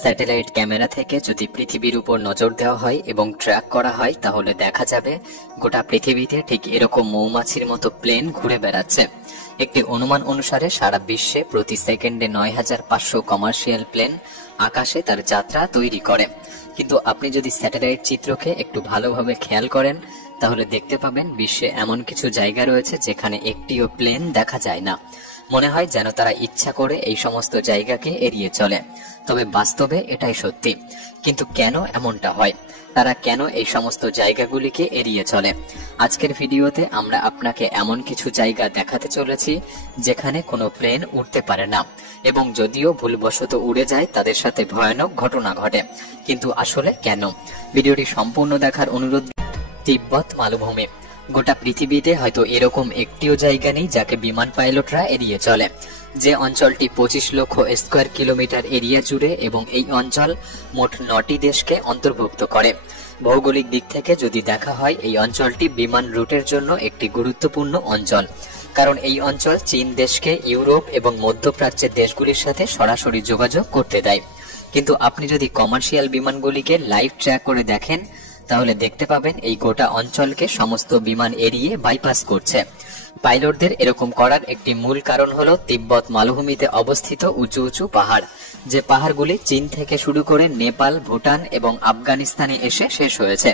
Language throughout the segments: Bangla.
স্যাটেলাইট ক্যামেরা থেকে যদি পৃথিবীর উপর নজর দেওয়া হয় এবং ট্র্যাক করা হয় তাহলে দেখা যাবে গোটা পৃথিবীতে ঠিক এরকম মৌমাছির মতো প্লেন ঘুরে বেড়াচ্ছে। একটি অনুমান অনুসারে সারা বিশ্বে প্রতি সেকেন্ডে ৯৫০০ কমার্শিয়াল প্লেন আকাশে তার যাত্রা তৈরি করে। কিন্তু আপনি যদি স্যাটেলাইট চিত্রকে একটু ভালোভাবে খেয়াল করেন তাহলে দেখতে পাবেন বিশ্বে এমন কিছু জায়গা রয়েছে যেখানে একটিও প্লেন দেখা যায় না। মনে হয় যেন তারা ইচ্ছা করে এই সমস্ত জায়গাকে এড়িয়ে চলে। তবে বাস্তবে এটাই সত্যি। কিন্তু কেন এমনটা হয়? তারা কেন এই সমস্ত জায়গাগুলিকে এড়িয়ে চলে? আজকের ভিডিওতে আমরা আপনাকে এমন কিছু জায়গা দেখাতে চলেছি যেখানে কোনো প্লেন উড়তে পারে না, এবং যদিও ভুলবশত উড়ে যায় তাদের সাথে ভয়ানক ঘটনা ঘটে। কিন্তু আসলে কেন? ভিডিওটি সম্পূর্ণ দেখার অনুরোধ। তিব্বত মালভূমি। গোটা পৃথিবীতে হয়তো এরকম একটিও জায়গা নেই যাকে বিমান পাইলটরা এড়িয়ে চলে। যে অঞ্চলটি ২৫ লক্ষ স্কয়ার কিলোমিটার এরিয়া জুড়ে, এবং এই অঞ্চল মোট ৯টি দেশকে অন্তর্ভুক্ত করে। ভৌগোলিক দিক থেকে যদি দেখা হয় এই অঞ্চলটি বিমান রুটের জন্য একটি গুরুত্বপূর্ণ অঞ্চল, কারণ এই অঞ্চল চীন দেশকে ইউরোপ এবং মধ্যপ্রাচ্যের দেশগুলির সাথে সরাসরি যোগাযোগ করতে দেয়। কিন্তু আপনি যদি কমার্শিয়াল বিমানগুলিকে লাইভ ট্র্যাক করে দেখেন তাহলে দেখতে পাবেন এই গোটা অঞ্চলকে সমস্ত বিমান এড়িয়ে বাইপাস করছে। পাইলটদের এরকম করার একটি মূল কারণ হলো তিব্বত মালভূমিতে অবস্থিত উঁচু উঁচু পাহাড়, যে পাহাড়গুলি চীন থেকে শুরু করে নেপাল, ভুটান এবং আফগানিস্তানে এসে শেষ হয়েছে।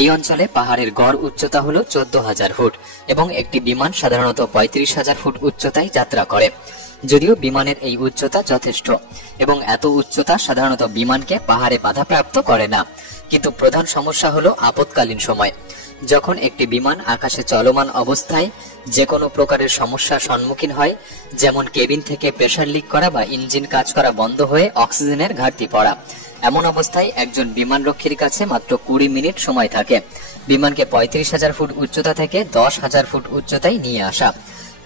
এই অঞ্চলে পাহাড়ের গড় উচ্চতা হলো ১৪,০০০ ফুট, এবং একটি বিমান সাধারণত ৩৫,০০০ ফুট উচ্চতায় যাত্রা করে। যদিও বিমানের এই উচ্চতা যথেষ্ট, এবং এত উচ্চতা সাধারণত বিমানকে পাহাড়ে বাধাপ্রাপ্ত করে না। কিন্তু প্রধান সমস্যা হলো আপৎকালীন সময়, যখন একটি বিমান আকাশে চলমান অবস্থায় যে কোনো প্রকারের সমস্যার সম্মুখীন হয়, যেমন কেবিন থেকে প্রেসার লিক করা বা ইঞ্জিন কাজ করা বন্ধ হয়ে অক্সিজেনের ঘাটতি পড়া। এমন অবস্থায় একজন বিমানরক্ষীর কাছে মাত্র ২০ মিনিট সময় থাকে বিমানকে ৩৫,০০০ ফুট উচ্চতা থেকে ১০,০০০ ফুট উচ্চতায় নিয়ে আসা।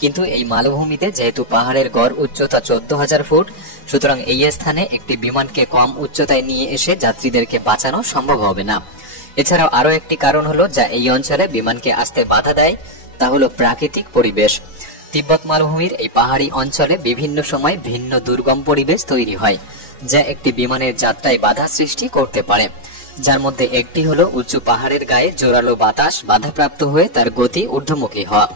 কিন্তু এই মালভূমিতে যেহেতু পাহাড়ের গড় উচ্চতা ১৪,০০০ ফুট, সুতরাং এই স্থানে একটি বিমানকে কম উচ্চতায় নিয়ে এসে যাত্রীদেরকে বাঁচানো সম্ভব হবে না। এছাড়াও আরো একটি কারণ হলো যা এই অঞ্চলে বিমানকে আসতে বাধা দেয়, তা হলো প্রাকৃতিক পরিবেশ। তিব্বত মালভূমির এই পাহাড়ি অঞ্চলে বিভিন্ন সময় ভিন্ন দুর্গম পরিবেশ তৈরি হয়, যা একটি বিমানের যাত্রায় বাধা সৃষ্টি করতে পারে। যার মধ্যে একটি হলো উঁচু পাহাড়ের গায়ে জোরালো বাতাস বাধাপ্রাপ্ত হয়ে তার গতি ঊর্ধ্বমুখী হওয়া,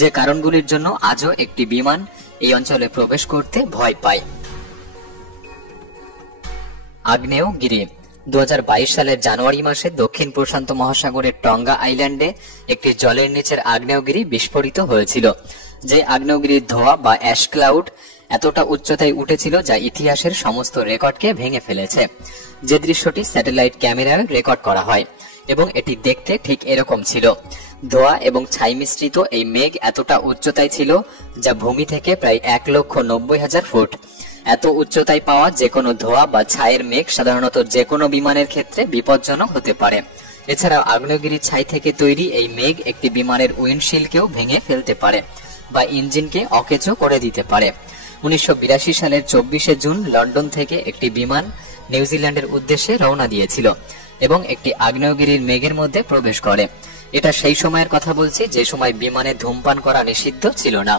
যে কারণগুলির জন্য আজও একটি বিমান এই অঞ্চলে প্রবেশ করতে ভয় পায়। আগ্নেয়গিরি। ২০২২ সালের জানুয়ারি মাসে দক্ষিণ প্রশান্ত মহাসাগরের টঙ্গা আইল্যান্ডে একটি জলের নিচের আগ্নেয়গিরি বিস্ফোরিত হয়েছিল। যে আগ্নেয়গিরির ধোঁয়া বা অ্যাশ ক্লাউড এতটা উচ্চতায় উঠেছিল যা ইতিহাসের সমস্ত রেকর্ডকে ভেঙে ফেলেছে। যে দৃশ্যটি স্যাটেলাইট ক্যামেরায় রেকর্ড করা হয়, এবং এটি দেখতে ঠিক এরকম ছিল। ধোঁয়া এবং ছাই মিশ্রিত এই মেঘ এতটা উচ্চতায় ছিল যা ভূমি থেকে প্রায় ১,৯০,০০০ ফুট। এত উচ্চতায় পাওয়া যে কোনো ধোঁয়া বা ছায়ের মেঘ সাধারণত যে কোনো বিমানের ক্ষেত্রে বিপজ্জনক হতে পারে। এছাড়াও আগ্নেয়গিরির ছাই থেকে তৈরি এই মেঘ একটি বিমানের উইন্ডশিল্ডকেও ভেঙে ফেলতে পারে বা ইঞ্জিনকে অকেজো করে দিতে পারে। ১৯৮২ সালের ২৪শে জুন লন্ডন থেকে একটি বিমান নিউজিল্যান্ডের উদ্দেশ্যে রওনা দিয়েছিল এবং একটি আগ্নেয়গিরির মেঘের মধ্যে প্রবেশ করে। এটা সেই সময়ের কথা বলছি যে সময় বিমানে ধূমপান করা নিষিদ্ধ ছিল না।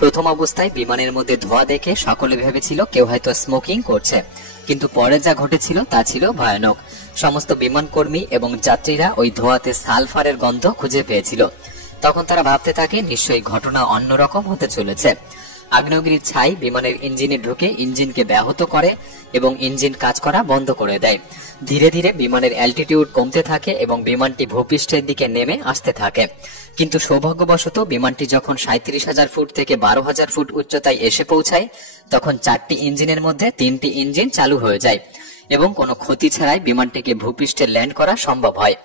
প্রথম অবস্থায় বিমানের মধ্যে ধোঁয়া দেখে সকলে ভেবেছিল কেউ হয়তো স্মোকিং করছে, কিন্তু পরে যা ঘটেছিল তা ছিল ভয়ানক। সমস্ত বিমান কর্মী এবং যাত্রীরা ওই ধোঁয়াতে সালফারের গন্ধ খুঁজে পেয়েছিল। তখন তারা ভাবতে থাকে নিশ্চয়ই ঘটনা অন্যরকম হতে চলেছে। আগ্নেয়গিরির ছাই বিমানের ইঞ্জিনে ঢুকে ইঞ্জিনকে ব্যাহত করে এবং ইঞ্জিন কাজ করা বন্ধ করে দেয়। ধীরে ধীরে বিমানের অ্যালটিটিউড কমতে থাকে এবং বিমানটি ভূপৃষ্ঠের দিকে নেমে আসতে থাকে। কিন্তু সৌভাগ্যবশত বিমানটি যখন ৩৭,০০০ ফুট থেকে ১২,০০০ ফুট উচ্চতায় এসে পৌঁছায় তখন ৪টি ইঞ্জিনের মধ্যে ৩টি ইঞ্জিন চালু হয়ে যায় এবং কোনো ক্ষতি ছাড়াই বিমানটিকে ভূপৃষ্ঠে ল্যান্ড করা সম্ভব হয়।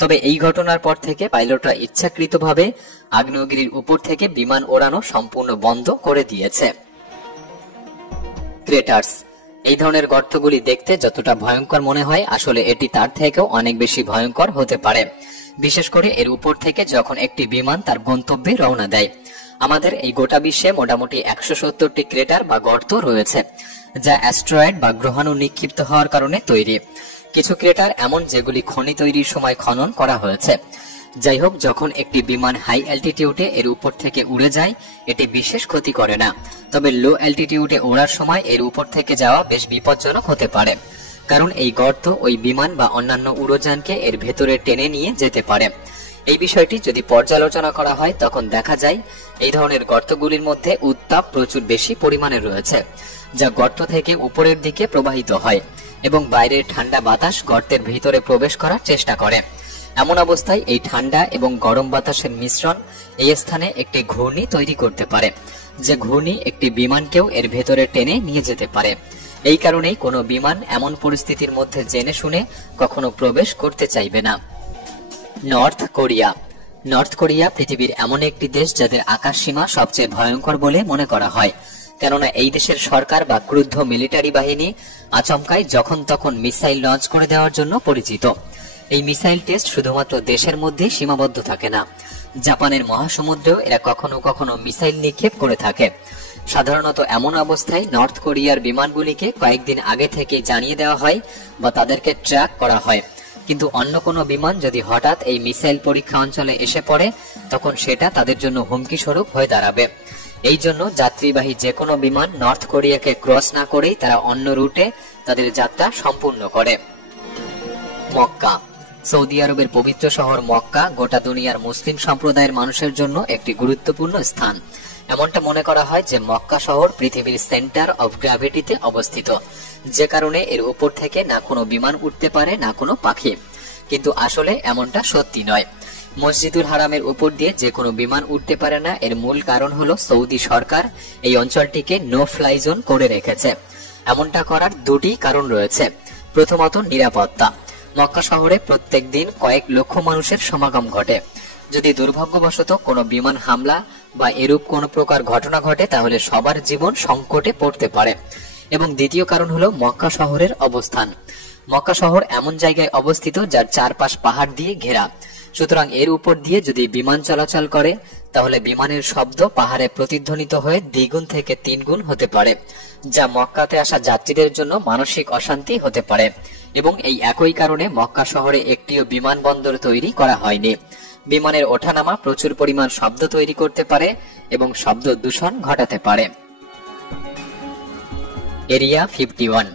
তবে এই ঘটনার পর থেকে পাইলটরা ইচ্ছাকৃতভাবে আগ্নেয়গিরির উপর থেকে বিমান ওড়ানো সম্পূর্ণ বন্ধ করে দিয়েছে। ক্রেটার্স। এই ধরনের গর্তগুলি দেখতে যতটা ভয়ঙ্কর মনে হয় আসলে এটি তার থেকেও অনেক বেশি ভয়ঙ্কর হতে পারে, বিশেষ করে এর উপর থেকে যখন একটি বিমান তার গন্তব্যে রওনা দেয়। আমাদের এই গোটা বিশ্বে মোটামুটি ১৭০টি ক্রেটার বা গর্ত রয়েছে, যা অ্যাস্ট্রয়েড বা গ্রহাণু নিক্ষিপ্ত হওয়ার কারণে তৈরি। কিছু ক্রেটার এমন যেগুলি খনি তৈরির সময় খনন করা হয়েছে। যাই হোক, যখন একটি বিমান হাই অ্যালটিটিউডে এর উপর থেকে উড়ে যায় এটি বিশেষ ক্ষতি করে না, তবে লো অ্যালটিটিউডে ওড়ার সময় এর উপর থেকে যাওয়া বেশ বিপজ্জনক হতে পারে, কারণ এই গর্ত ওই বিমান বা অন্যান্য উড়োযানকে এর ভেতরে টেনে নিয়ে যেতে পারে। এই বিষয়টি যদি পর্যালোচনা করা হয় তখন দেখা যায় এই ধরনের গর্তগুলির মধ্যে উত্তাপ প্রচুর বেশি পরিমাণে রয়েছে, যা গর্ত থেকে উপরের দিকে প্রবাহিত হয় এবং বাইরের ঠান্ডা বাতাস গর্তের ভিতরে প্রবেশ করার চেষ্টা করে। এমন অবস্থায় এই ঠান্ডা এবং গরম বাতাসের মিশ্রণ এই স্থানে একটি ঘূর্ণি তৈরি করতে পারে, যে ঘূর্ণি একটি বিমানকেও এর ভেতরে টেনে নিয়ে যেতে পারে। এই কারণেই কোনো বিমান এমন পরিস্থিতির মধ্যে জেনে শুনে কখনো প্রবেশ করতে চাইবে না। North Korea. নর্থ কোরিয়া পৃথিবীর এমন একটি দেশ যাদের আকাশ সীমা সবচেয়ে ভয়ঙ্কর বলে মনে করা হয়, কেননা এই দেশের সরকার বা ক্রুদ্ধ মিলিটারি বাহিনী আচমকাই যখন তখন মিসাইল লঞ্চ করে দেওয়ার জন্য পরিচিত। এই মিসাইল টেস্ট শুধুমাত্র দেশের মধ্যে সীমাবদ্ধ থাকে না, জাপানের মহাসমুদ্রেও এরা কখনো কখনো মিসাইল নিক্ষেপ করে থাকে। সাধারণত এমন অবস্থায় নর্থ কোরিয়ার বিমানগুলিকে কয়েকদিন আগে থেকে জানিয়ে দেওয়া হয় বা তাদেরকে ট্র্যাক করা হয়, কিন্তু অন্য কোনো বিমান যদি হঠাৎ এই মিসাইল পরীক্ষা অঞ্চলে এসে পড়ে তখন সেটা তাদের জন্য হুমকি স্বরূপ হয়ে দাঁড়াবে। এই জন্য যাত্রীবাহী যে কোনো বিমান নর্থ কোরিয়াকে ক্রস না করেই তারা অন্য রুটে তাদের যাত্রা সম্পূর্ণ করে। মক্কা। সৌদি আরবের পবিত্র শহর মক্কা গোটা দুনিয়ার মুসলিম সম্প্রদায়ের মানুষের জন্য একটি গুরুত্বপূর্ণ স্থান। এমনটা মনে করা হয় যে মক্কা শহর পৃথিবীর সেন্টার অফ গ্র্যাভিটিতে অবস্থিত, যে কারণে এর উপর থেকে না কোনো বিমান উঠতে পারে না কোনো পাখি। কিন্তু আসলে এমনটা সত্যি নয়। মসজিদুল হারামের উপর দিয়ে যে কোনো বিমান উঠতে পারে না, এর মূল কারণ হলো সৌদি সরকার এই অঞ্চলটিকে নো ফ্লাই জোন করে রেখেছে। এমনটা করার দুটি কারণ রয়েছে। প্রথমত, নিরাপত্তা। মক্কা শহরে প্রত্যেক দিন কয়েক লক্ষ মানুষের সমাগম ঘটে। যদি দুর্ভাগ্যবশত কোনো বিমান হামলা বা এরূপ কোনো প্রকার ঘটনা ঘটে তাহলে সবার জীবন সংকটে পড়তে পারে। এবং দ্বিতীয় কারণ হলো মক্কা শহরের অবস্থান। মক্কা শহর এমন জায়গায় অবস্থিত যার চারপাশ পাহাড় দিয়ে ঘেরা, সুতরাং এর উপর দিয়ে যদি বিমান চলাচল করে তাহলে বিমানের শব্দ পাহাড়ে প্রতিধ্বনিত হয়ে দ্বিগুণ থেকে তিনগুণ হতে পারে, যা মক্কাতে আসা যাত্রীদের জন্য মানসিক অশান্তি হতে পারে। এবং এই একই কারণে মক্কা শহরে একটিও বিমানবন্দর তৈরি করা হয়নি। বিমানের ওঠানামা প্রচুর পরিমাণ শব্দ তৈরি করতে পারে এবং শব্দ দূষণ ঘটাতে পারে। এরিয়া 51।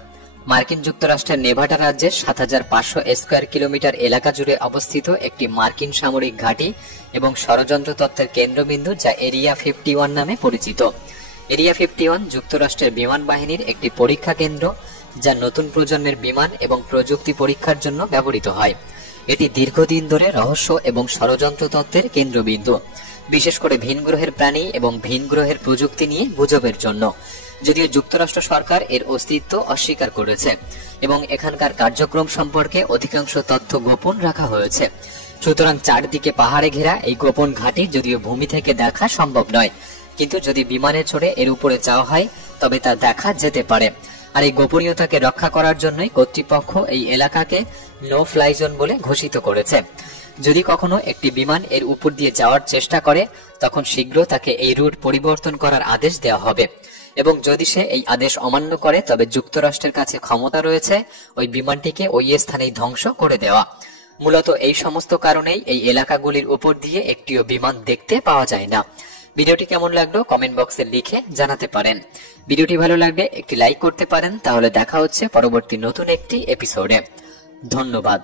মার্কিন যুক্তরাষ্ট্রের নেভাডা রাজ্যের ৭৫০০ স্কয়ার কিলোমিটার এলাকা জুড়ে অবস্থিত একটি মার্কিন সামরিক ঘাঁটি এবং ষড়যন্ত্র তত্ত্বের কেন্দ্রবিন্দু, যা এরিয়া 51 নামে পরিচিত। এরিয়া 51 যুক্তরাষ্ট্রের বিমান বাহিনীর একটি পরীক্ষা কেন্দ্র, যা নতুন প্রজন্মের বিমান এবং প্রযুক্তি পরীক্ষার জন্য ব্যবহৃত হয়। এটি দীর্ঘদিন ধরে রহস্য এবং ষড়যন্ত্র তত্ত্বের কেন্দ্রবিন্দু, বিশেষ করে ভিন গ্রহের প্রাণী এবং ভিন গ্রহের প্রযুক্তি নিয়ে গুজবের জন্য। যদিও যুক্তরাষ্ট্র সরকার এর অস্তিত্ব অস্বীকার করেছে এবং এখানকার কার্যক্রম সম্পর্কে অধিকাংশ তথ্য গোপন রাখা হয়েছে। সুতরাং চারদিকে পাহাড়ে ঘেরা এই গোপন ঘাঁটি যদিও ভূমি থেকে দেখা সম্ভব নয়, কিন্তু যদি বিমানে চড়ে এর উপরে যাওয়া হয় তবে তা দেখা যেতে পারে। আর এই গোপনীয়তাকে রক্ষা করার জন্যই কর্তৃপক্ষ এই এলাকাকে নো ফ্লাই জোন বলে ঘোষিত করেছে। যদি কখনো একটি বিমান এর উপর দিয়ে যাওয়ার চেষ্টা করে তখন শীঘ্র তাকে এই রুট পরিবর্তন করার আদেশ দেওয়া হবে, এবং যদি সে এই আদেশ অমান্য করে তবে যুক্তরাষ্ট্রের কাছে ক্ষমতা রয়েছে ওই বিমানটিকে ওই স্থানেই ধ্বংস করে দেওয়া। মূলত এই সমস্ত কারণেই এই এলাকাগুলির উপর দিয়ে একটিও বিমান দেখতে পাওয়া যায় না। ভিডিওটি কেমন লাগলো কমেন্ট বক্সে লিখে জানাতে পারেন। ভিডিওটি ভালো লাগলে একটি লাইক করতে পারেন। তাহলে দেখা হচ্ছে পরবর্তী নতুন একটি এপিসোডে। ধন্যবাদ।